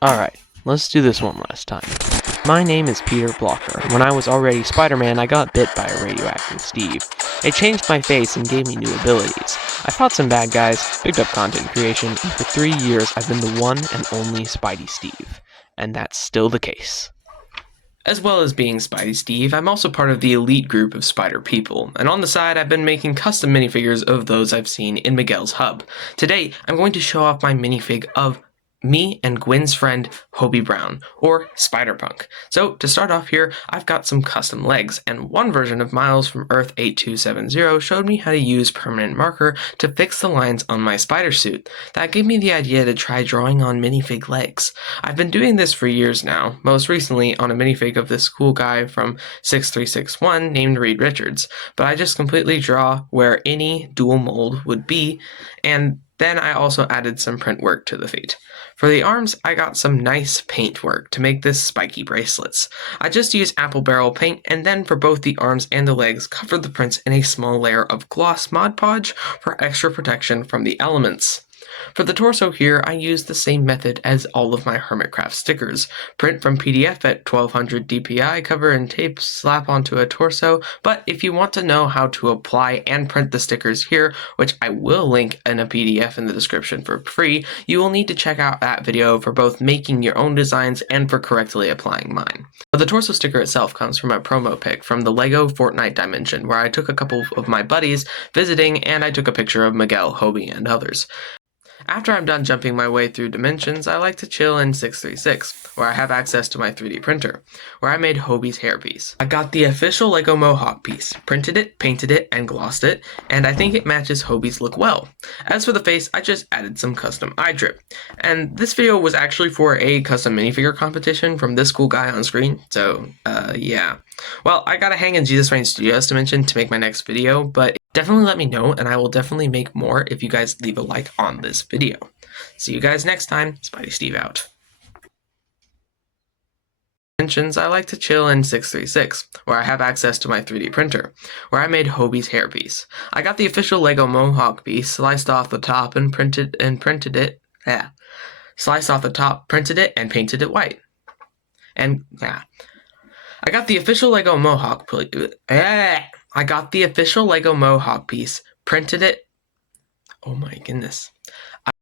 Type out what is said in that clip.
Alright, let's do this one last time. My name is Peter Blocker. When I was already Spider-Man, I got bit by a radioactive Steve. It changed my face and gave me new abilities. I fought some bad guys, picked up content creation, and for 3 years I've been the one and only Spidey Steve. And that's still the case. As well as being Spidey Steve, I'm also part of the elite group of spider people, and on the side I've been making custom minifigures of those I've seen in Miguel's hub. Today, I'm going to show off my minifig of me and Gwen's friend, Hobie Brown, or Spider-Punk. So, to start off here, I've got some custom legs, and one version of Miles from Earth 8270 showed me how to use permanent marker to fix the lines on my spider suit. That gave me the idea to try drawing on minifig legs. I've been doing this for years now, most recently on a minifig of this cool guy from 6361 named Reed Richards, but I just completely draw where any dual mold would be, and then I also added some print work to the feet. For the arms, I got some nice paint work to make this spiky bracelets. I just used apple barrel paint, and then for both the arms and the legs, covered the prints in a small layer of gloss Mod Podge for extra protection from the elements. For the torso here, I used the same method as all of my Hermitcraft stickers. Print from PDF at 1200 DPI, cover and tape, slap onto a torso, but if you want to know how to apply and print the stickers here, which I will link in a PDF in the description for free, you will need to check out that video for both making your own designs and for correctly applying mine. But the torso sticker itself comes from a promo pic from the LEGO Fortnite dimension, where I took a couple of my buddies visiting and I took a picture of Miguel, Hobie, and others. After I'm done jumping my way through dimensions, I like to chill in 636, where I have access to my 3D printer, where I made Hobie's hairpiece. I got the official LEGO mohawk piece, printed it, painted it, and glossed it, and I think it matches Hobie's look well. As for the face, I just added some custom eye drip. And this video was actually for a custom minifigure competition from this cool guy on screen, so, yeah. Well, I gotta hang in Jesus Reign Studios dimension to make my next video, but definitely let me know, and I will definitely make more if you guys leave a like on this video. See you guys next time. Spidey Steve out. I like to chill in 636, where I have access to my 3D printer, where I made Hobie's hairpiece. I got the official LEGO mohawk piece, sliced off the top and printed it. Yeah. Sliced off the top, printed it, and painted it white. And yeah. I got the official LEGO mohawk piece, printed it. Oh my goodness.